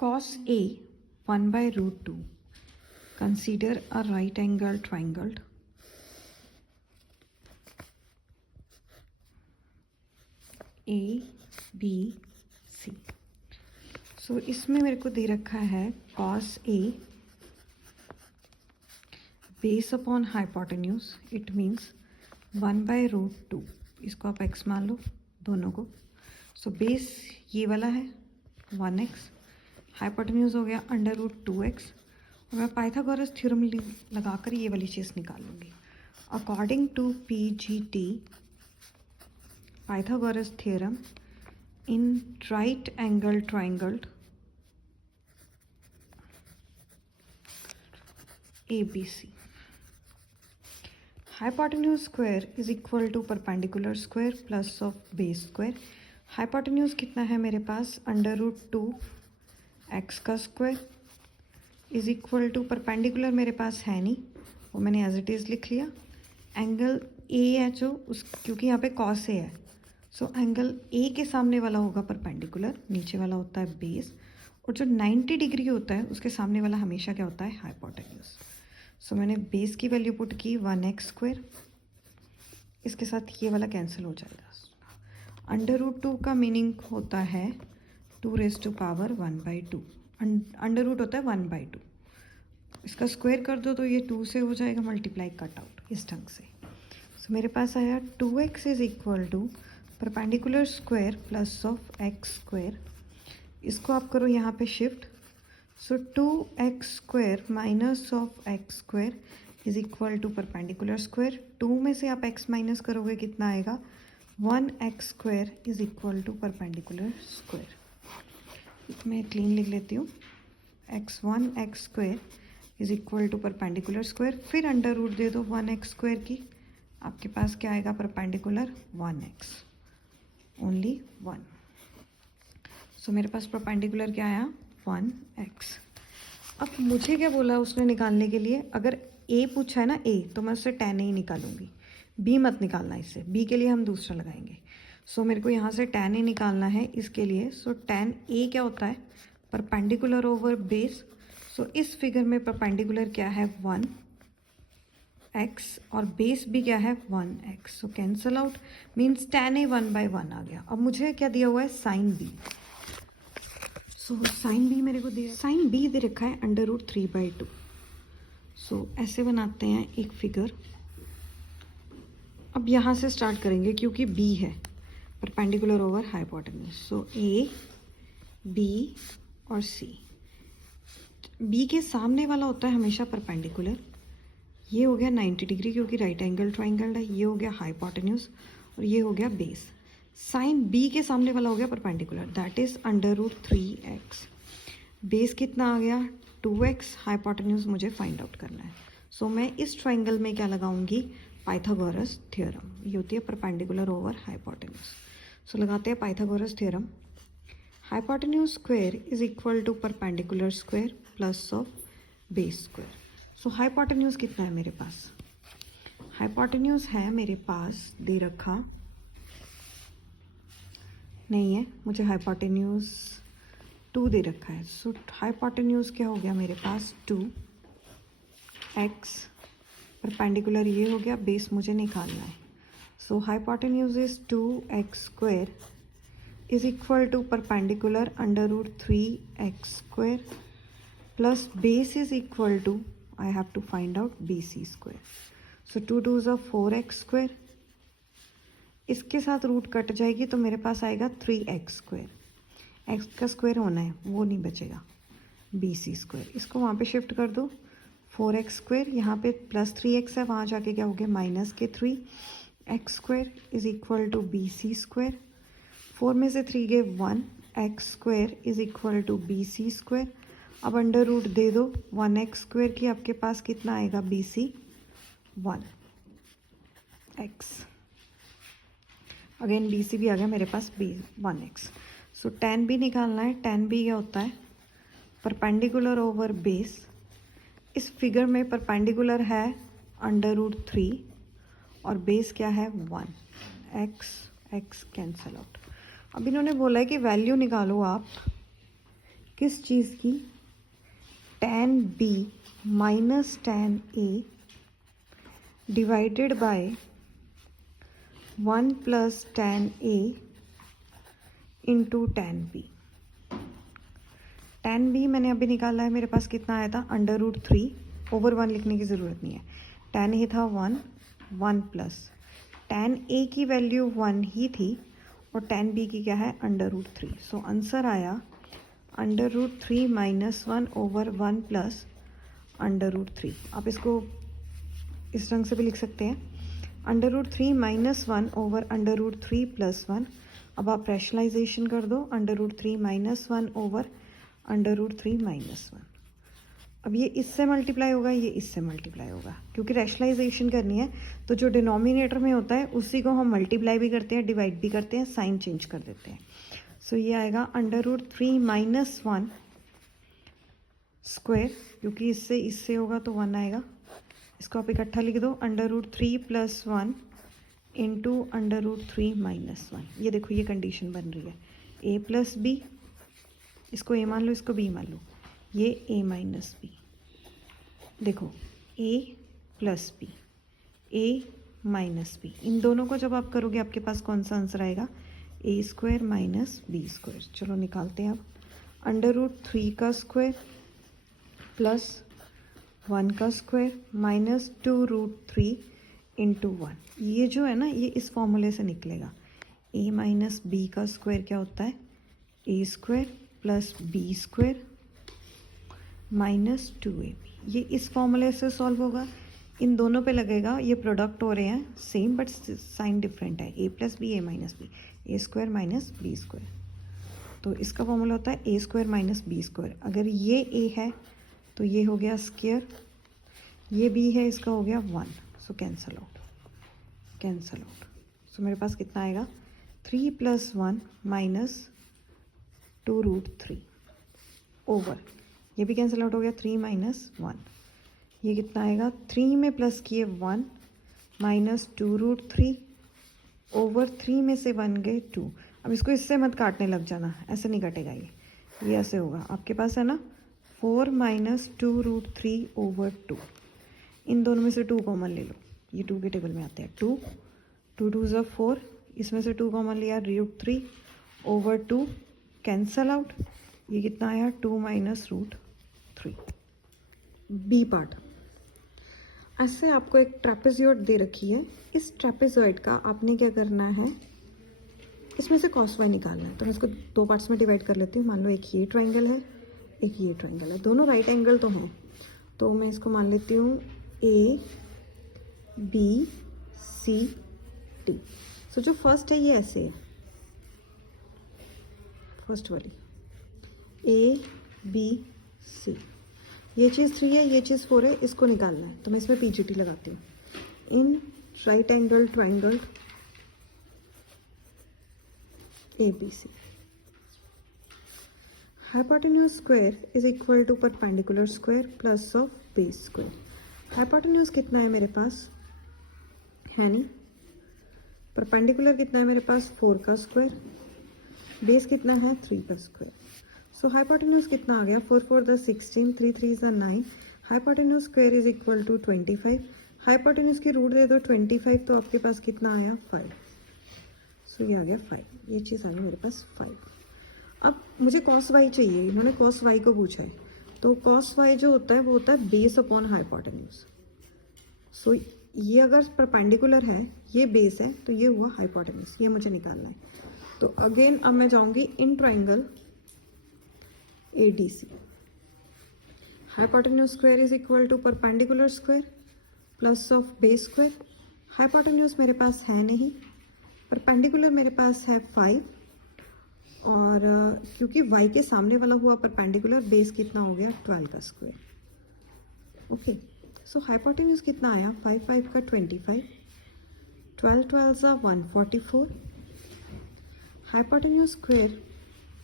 cos A 1 by root 2. Consider a right angle triangle A B C. सो इसमें मेरे को दे रखा है cos A base upon hypotenuse, it means 1 by root 2. इसको आप x मान लो दोनों को. सो बेस ये वाला है 1x, हाइपोटेन्यूज हो गया अंडर रूट 2x, और मैं पाइथागोरस थ्योरम लगाकर ये वाली चीज़ निकाल लूँगी. According to PGT Pythagoras theorem in right angle triangle ABC, hypotenuse square is equal to perpendicular square plus of base square. Hypotenuse कितना है मेरे पास, अंडर रूट 2x का square is equal to perpendicular मेरे पास है नहीं, वो मैंने एज इट इज़ लिख लिया. एंगल ए है जो उस, क्योंकि यहाँ पे कॉस ए है, सो एंगल ए के सामने वाला होगा परपेंडिकुलर, नीचे वाला होता है बेस, और जो 90 डिग्री होता है उसके सामने वाला हमेशा क्या होता है, हाइपोटेन्यूज. सो मैंने बेस की वैल्यू पुट की 1x स्क्वायर, इसके साथ ये वाला कैंसिल हो जाएगा. अंडर रूट 2 का मीनिंग होता है 2 raise to power 1/2. Under root होता है 1/2. इसका स्क्वायर कर दो तो ये 2 से हो जाएगा मल्टीप्लाई कट आउट इस ढंग से. सो मेरे पास आया 2x is equal to perpendicular square plus of x square. इसको आप करो यहाँ पे shift. So 2x square minus of x square is equal to perpendicular square. 2 में से आप x माइनस करोगे कितना आएगा, 1x square is equal to perpendicular square. मैं क्लीन लिख लेती हूँ. x square is equal to perpendicular square, फिर अंडर रूट दे दो 1x स्क्वायर की, आपके पास क्या आएगा, परपेंडिकुलर 1x, ओनली 1. सो मेरे पास परपेंडिकुलर क्या आया, 1x. अब मुझे क्या बोला उसने निकालने के लिए, अगर a पूछा है ना a, तो मैं उससे tan a निकालूंगी, b मत निकालना इससे, b के लिए हम दूसरा लगाएंगे. सो मेरे को यहाँ से tan a निकालना है इसके लिए. सो tan a क्या होता है, परपेंडिकुलर ओवर बेस. सो इस फिगर में परपेंडिकुलर क्या है, 1x, और बेस भी क्या है, 1x. So cancel out, means tan a 1/1 आ गया. अब मुझे क्या दिया हुआ है, sine b. So sine b मेरे को दिया, साइन b दे रखा है अंडर रूट 3/2. सो ऐसे बनाते हैं एक फिगर. अब यहाँ से स्टार्ट करेंगे क्योंकि b है, perpendicular over hypotenuse. So a, b और c. b के सामने वाला होता है हमेशा परपेंडिकुलर. ये हो गया 90 डिग्री क्योंकि राइट एंगल ट्राइंगल है. ये हो गया हाइपोटेन्यूज और ये हो गया बेस. साइन b के सामने वाला हो गया perpendicular, that is under root 3x. Base कितना आ गया, 2x. हाइपोटेन्यूज मुझे फाइंड आउट करना है. सो मैं इस ट्राइंगल में क्या लगाऊंगी, पाइथागोरस थ्योरम. ये होती है परपेंडिकुलर ओवर हाइपोटेन्यूज. सो लगाते हैं Pythagoras theorem. Hypotenuse square is equal to perpendicular square plus of base square. So hypotenuse कितना है मेरे पास, हाइपोटेन्यूज है मेरे पास दे रखा नहीं है, मुझे हाइपोटेन्यूज 2 दे रखा है. सो हाइपोटेन्यूज क्या हो गया मेरे पास, 2x, परपेंडिकुलर ये हो गया, बेस मुझे निकालना है. So hypotenuse is 2x square is equal to perpendicular under root 3x square plus base is equal to, I have to find out BC square. So 2 2 ज़ा 4x स्क्वायर, इसके साथ root cut जाएगी तो मेरे पास आएगा 3x स्क्वायर. x का square होना है, वो नहीं बचेगा, BC स्क्वायर. इसको वहाँ पे शिफ्ट कर दो, 4x स्क्वायर, यहाँ पे प्लस 3x है, वहाँ जाके क्या हो गया, माइनस के 3x square is equal to BC square. 4 में से 3 गए 1, x square is equal to BC square. अब अंडर रूट दे दो 1x स्क्वायर की, आपके पास कितना आएगा, BC 1x. अगेन BC भी आ गया मेरे पास, 1x. सो tan b निकालना है. tan b क्या होता है, परपेंडिकुलर ओवर बेस. इस फिगर में परपेंडिकुलर है अंडर रूट 3 और बेस क्या है, 1x. x cancel out. अब इन्होंने बोला है कि वैल्यू निकालो आप किस चीज़ की? tan b minus tan a divided by 1 plus tan a into tan b। tan b मैंने अभी निकाला है, मेरे पास कितना आया था? √3 ओवर 1 लिखने की ज़रूरत नहीं है। tan a था 1 प्लस tan a की वैल्यू 1 ही थी और tan b की क्या है? √3। सो आंसर आया √3 माइनस 1 ओवर 1 प्लस √3। आप इसको इस रंग से भी लिख सकते हैं, √3 माइनस 1 ओवर √3 प्लस 1। अब आप रैशनलाइजेशन कर दो, √3 माइनस 1 ओवर √3 माइनस 1। अब ये इससे मल्टीप्लाई होगा, ये इससे मल्टीप्लाई होगा, क्योंकि रैशनलाइजेशन करनी है तो जो डिनोमिनेटर में होता है उसी को हम मल्टीप्लाई भी करते हैं, डिवाइड भी करते हैं, साइन चेंज कर देते हैं। सो ये आएगा √3 माइनस 1 स्क्वायर, क्योंकि इससे इससे होगा तो 1 आएगा। इसको आप इकट्ठा लिख दो, √3 प्लस 1 इंटू √3 माइनस 1। ये देखो ये कंडीशन बन रही है, a प्लस बी, इसको a मान लो, इसको b मान लो, ये a माइनस बी। देखो a plus B, a minus B, इन दोनों को जब आप करोगे आपके पास कौन सा आंसर आएगा? a square minus B square. चलो निकालते हैं अब। √3 का स्क्वायर प्लस 1 का स्क्वायर माइनस 2√3 इंटू 1। ये जो है ना, ये इस फॉर्मूले से निकलेगा। a माइनस बी का स्क्वायर क्या होता है? a square plus B square minus 2ab। ये इस फॉर्मूले से सॉल्व होगा, इन दोनों पे लगेगा, ये प्रोडक्ट हो रहे हैं सेम बट साइन डिफरेंट है, a plus B, a minus B, a square minus B square. तो इसका फॉर्मूला होता है a square minus B square. अगर ये a है तो ये हो गया स्क्वायर, ये b है, इसका हो गया 1। सो कैंसल आउट, कैंसल आउट। सो मेरे पास कितना आएगा? 3 प्लस 1 माइनस 2√3 ओवर, ये भी कैंसिल आउट हो गया, 3 माइनस 1। ये कितना आएगा? 3 में प्लस किए 1 माइनस 2√3 ओवर 3 में से 1 गए 2। अब इसको इससे मत काटने लग जाना, ऐसे नहीं कटेगा ये ऐसे होगा। आपके पास है ना 4 माइनस 2√3 ओवर 2। इन दोनों में से 2 कॉमन ले लो, ये 2 के टेबल में आते हैं। 2 2 = 4, इसमें से 2 कॉमन लिया, √3 ओवर 2 कैंसल आउट। ये कितना आया? 2 माइनस √3। बी पार्ट, ऐसे आपको एक ट्रेपेजॉइड दे रखी है। इस ट्रेपेजॉइड का आपने क्या करना है? इसमें से cos y निकालना है। तो मैं इसको 2 पार्ट्स में डिवाइड कर लेती हूँ। मान लो एक ये ट्राइंगल है, एक ये ट्राइंगल है, दोनों राइट एंगल तो हैं। तो मैं इसको मान लेती हूँ A B C D। सो जो फर्स्ट है ये ऐसे है, फर्स्ट वाली A B C, ये चीज़ 3 है, ये चीज़ 4 है, इसको निकालना है। तो मैं इसमें PGT लगाती हूँ। In right angle triangle ABC, hypotenuse square is equal to perpendicular square plus of base square. Hypotenuse कितना है मेरे पास? है नहीं। परपेंडिकुलर कितना है मेरे पास? 4 का स्क्वायर। बेस कितना है? 3 का स्क्वायर। सो हाइपोटेन्यूज कितना आ गया? 4 4 = 16, 3 3 = 9। Hypotenuse square is equal to 25। Hypotenuse की रूट दे दो 25, तो आपके पास कितना आया? 5। सो ये आ गया 5, ये चीज़ आ गई मेरे पास 5। अब मुझे cos y चाहिए, इन्होंने cos y को पूछा है। तो cos y जो होता है वो होता है बेस अपॉन हाइपोटेन्यूज। सो ये अगर परपेंडिकुलर है, ये बेस है, तो ये हुआ हाइपोटेन्यूज, ये मुझे निकालना है। तो अगेन अब मैं जाऊंगी in triangle ADC। Hypotenuse square is equal to perpendicular square plus of base square. Hypotenuse मेरे पास है नहीं, परपेंडिकुलर मेरे पास है 5, और क्योंकि y के सामने वाला हुआ परपेंडिकुलर, बेस कितना हो गया? 12 का स्क्वायर। ओके, सो हाइपोटेन्यूज कितना आया? 5 5 का 25, 12 12 सा 144। हाइपोटेन्यूज स्क्वायर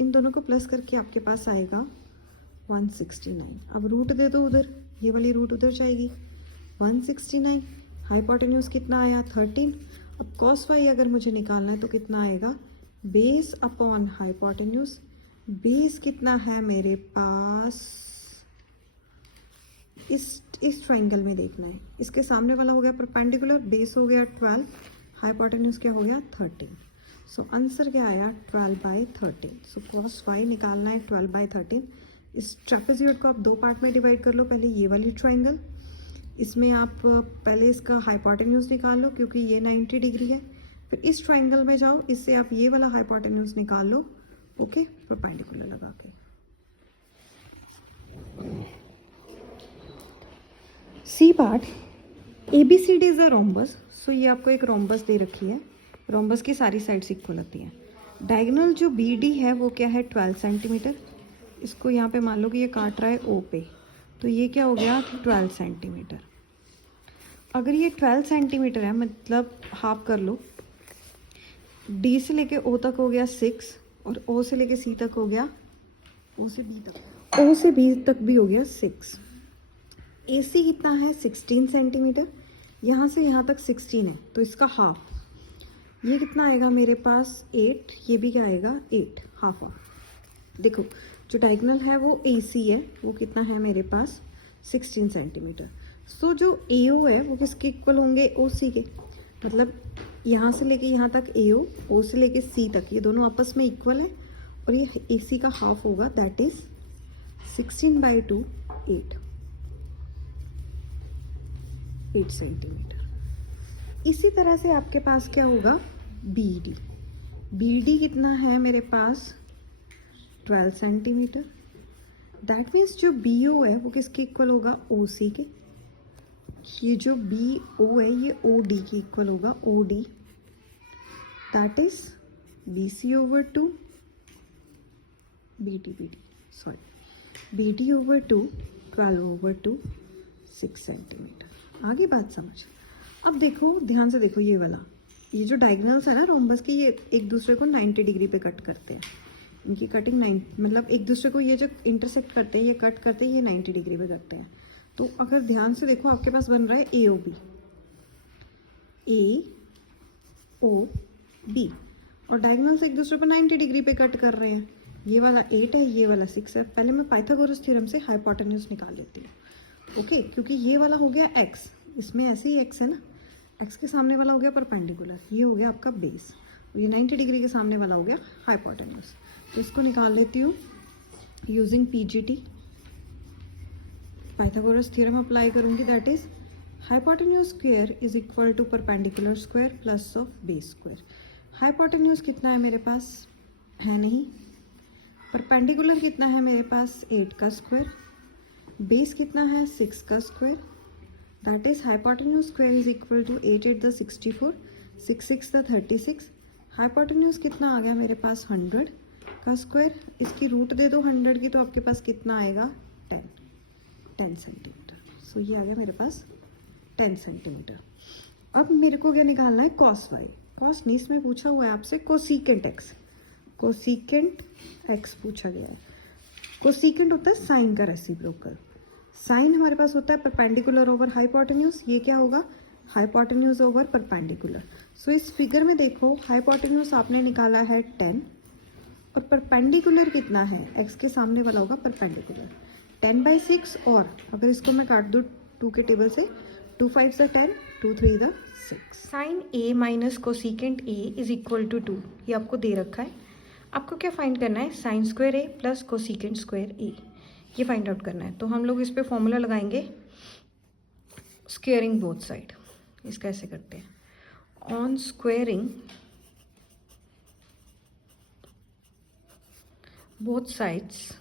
इन दोनों को प्लस करके आपके पास आएगा 169। अब रूट दे दो उधर, ये वाली रूट उधर जाएगी, 169। हाइपोटेन्यूज कितना आया? 13। अब cos y अगर मुझे निकालना है तो कितना आएगा? बेस अपॉन हाइपोटेन्यूज बेस कितना है मेरे पास, इस ट्राइंगल में देखना है। इसके सामने वाला हो गया परपेंडिकुलर, बेस हो गया 12, हाइपोटेन्यूज क्या हो गया 13। सो आंसर क्या आया 12/13। सो cos y निकालना है 12/13। इस ट्रेपेजॉइड को आप दो पार्ट में डिवाइड कर लो। पहले ये वाली ट्राइंगल, इसमें आप पहले इसका हाइपोटेन्यूज निकाल लो क्योंकि ये 90 डिग्री है। फिर इस ट्राइंगल में जाओ, इससे आप ये वाला हाइपोटेन्यूज निकाल लो। ओके, परपेंडिकुलर लगा के। C part, ABCD is a rhombus. So ये आपको एक रोम्बस दे रखी है। रोम्बस की सारी साइड्स इक्वल होती हैं। डायगोनल जो BD है वो क्या है 12 सेंटीमीटर। इसको यहाँ पे मान लो कि ये काट रहा है O पे, तो ये क्या हो गया 12 सेंटीमीटर। अगर ये 12 सेंटीमीटर है मतलब हाफ कर लो, D से लेके O तक हो गया 6 और O से लेके C तक हो गया, O से B तक भी हो गया 6। AC कितना है 16 सेंटीमीटर, यहाँ से यहाँ तक 16 है तो इसका हाफ, ये कितना आएगा मेरे पास 8, ये भी क्या आएगा 8, हाफ ऑफ। देखो जो डायगोनल है वो AC है, वो कितना है मेरे पास 16 सेंटीमीटर। सो जो AO है वो किसके इक्वल होंगे OC के, मतलब यहाँ से लेके यहाँ तक AO, O से लेके C तक, ये दोनों आपस में इक्वल है और ये AC का हाफ होगा, दैट इज 16/2, 8 सेंटीमीटर। इसी तरह से आपके पास क्या होगा BD कितना है मेरे पास 12 सेंटीमीटर। दैट मीन्स जो BO है वो किसके इक्वल होगा OC के। ये जो BO है ये OD के इक्वल होगा, OD that is BD/2 12/2 6 centimetre. आगे बात समझ। अब देखो ध्यान से देखो, ये वाला, ये जो डायगोनल्स है ना रोम्बस के, ये एक दूसरे को 90 डिग्री पे कट करते हैं। इनकी कटिंग 90 मतलब एक दूसरे को ये जो इंटरसेक्ट करते हैं, ये कट करते हैं, ये 90 डिग्री पे करते हैं। तो अगर ध्यान से देखो आपके पास बन रहा है AOB, AOB, और डायगोनल्स एक दूसरे पर 90 डिग्री पे कट कर रहे हैं। ये वाला 8 है, ये वाला 6 है। पहले मैं पाइथागोरस थ्योरम से हाइपोटेन्यूज निकाल लेती हूँ। ओके, क्योंकि ये वाला हो गया x, इसमें ऐसे ही x है ना, x के सामने वाला हो गया परपेंडिकुलर, ये हो गया आपका बेस, ये 90 डिग्री के सामने वाला हो गया हाइपोटेन्यूज। तो इसको निकाल लेती हूँ using PGT, Pythagoras theorem apply करूँगी, that is hypotenuse square is equal to perpendicular square plus of base square. Hypotenuse कितना है मेरे पास, है नहीं। परपेंडिकुलर कितना है मेरे पास 8 का स्क्वायर, बेस कितना है 6 का square, that is hypotenuse square is equal to 8 8 the 64, 6 6 the 36। Hypotenuse कितना आ गया मेरे पास 100 का स्क्वायर, इसकी रूट दे दो 100 की, तो आपके पास कितना आएगा 10 सेंटीमीटर। सो ये आ गया मेरे पास 10 सेंटीमीटर। अब मेरे को क्या निकालना है cos y, cos नहीं, इसमें पूछा हुआ है आपसे कोसिकेंट x, कोसिकेंट x पूछा गया है। कोसिकेंट होता है साइन का रेसिप्रोकल, साइन हमारे पास होता है परपेंडिकुलर ओवर हाइपोटेन्यूज, ये क्या होगा हाइपोटेन्यूज ओवर परपेंडिकुलर। सो इस फिगर में देखो हाइपोटेन्यूज आपने निकाला है 10 और परपेंडिकुलर कितना है, x के सामने वाला होगा परपेंडिकुलर 10/6, और अगर इसको मैं काट दूँ 2 के टेबल से, 2 5 10, 2 3 6। Sine A minus cosecant A is equal to 2, ये आपको दे रखा है। आपको क्या फाइंड करना है, sine square A plus cosecant square A, ये फाइंड आउट करना है। तो हम लोग इस पे फॉर्मूला लगाएंगे स्क्वेयरिंग बोथ साइड। इसका ऐसे करते हैं, ऑन स्क्वेयरिंग बोथ साइड्स,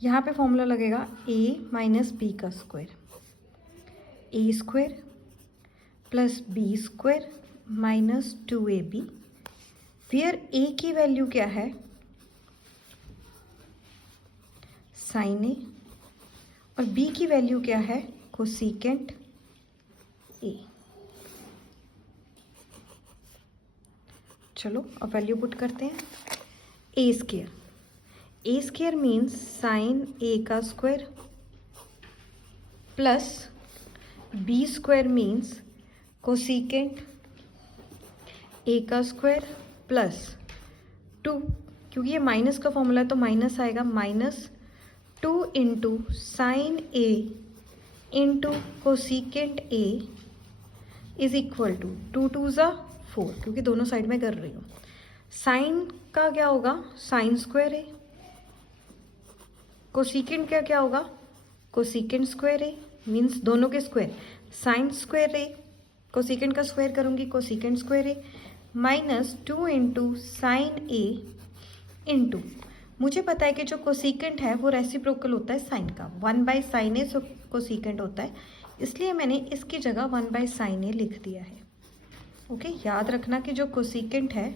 यहाँ पे फॉर्मूला लगेगा A माइनस बी का square, A square plus B square minus 2AB, where A की वैल्यू क्या है साइन A और B की वैल्यू क्या है कोसिकेंट A। चलो अब वैल्यू पुट करते हैं। A square means sign A का square plus B square means cosecant A का स्क्वायर प्लस 2, क्योंकि ये माइनस का फॉर्मूला है तो माइनस आएगा, minus 2 into sine A into cosecant A is equal to 2 2 ज़ा 4, क्योंकि दोनों साइड में कर रही हूँ। साइन का क्या होगा, साइन स्क्वायर ए, कोसिकेंट का क्या होगा, कोसिकेंट स्क्वायर ए, मीन्स दोनों के स्क्वायर, साइन स्क्वायर ए, कोसिकेंट का स्क्वायर करूँगी cosecant square A, minus 2 into sine A into, मुझे पता है कि जो कोसिकेंट है वो रेसिप्रोकल होता है साइन का, 1/sin ए कोसिकेंट होता है, इसलिए मैंने इसकी जगह 1/sin ए लिख दिया है। ओके, याद रखना कि जो कोसिकेंट है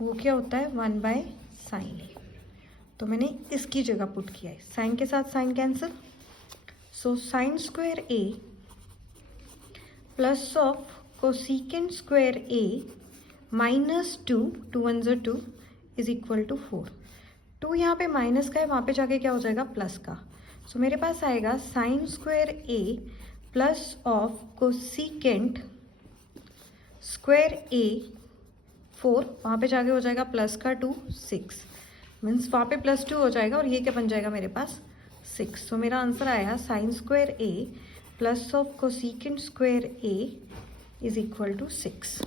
वो क्या होता है, 1/sin ए, तो मैंने इसकी जगह पुट किया है, साइन के साथ sine cancel, so sine square A plus of cosecant square A minus 2 1 ज़ा 2 इज इक्वल टू 4। 2 यहाँ पे माइनस का है, वहाँ पे जाके क्या हो जाएगा, प्लस का, सो मेरे पास आएगा sine square A plus of cosecant square A 4, वहाँ पे जाके हो जाएगा प्लस का 2 6, मीन्स वहाँ पे प्लस 2 हो जाएगा और ये क्या बन जाएगा मेरे पास 6। सो मेरा आंसर आया sine square A plus of cosecant square A is equal to 6।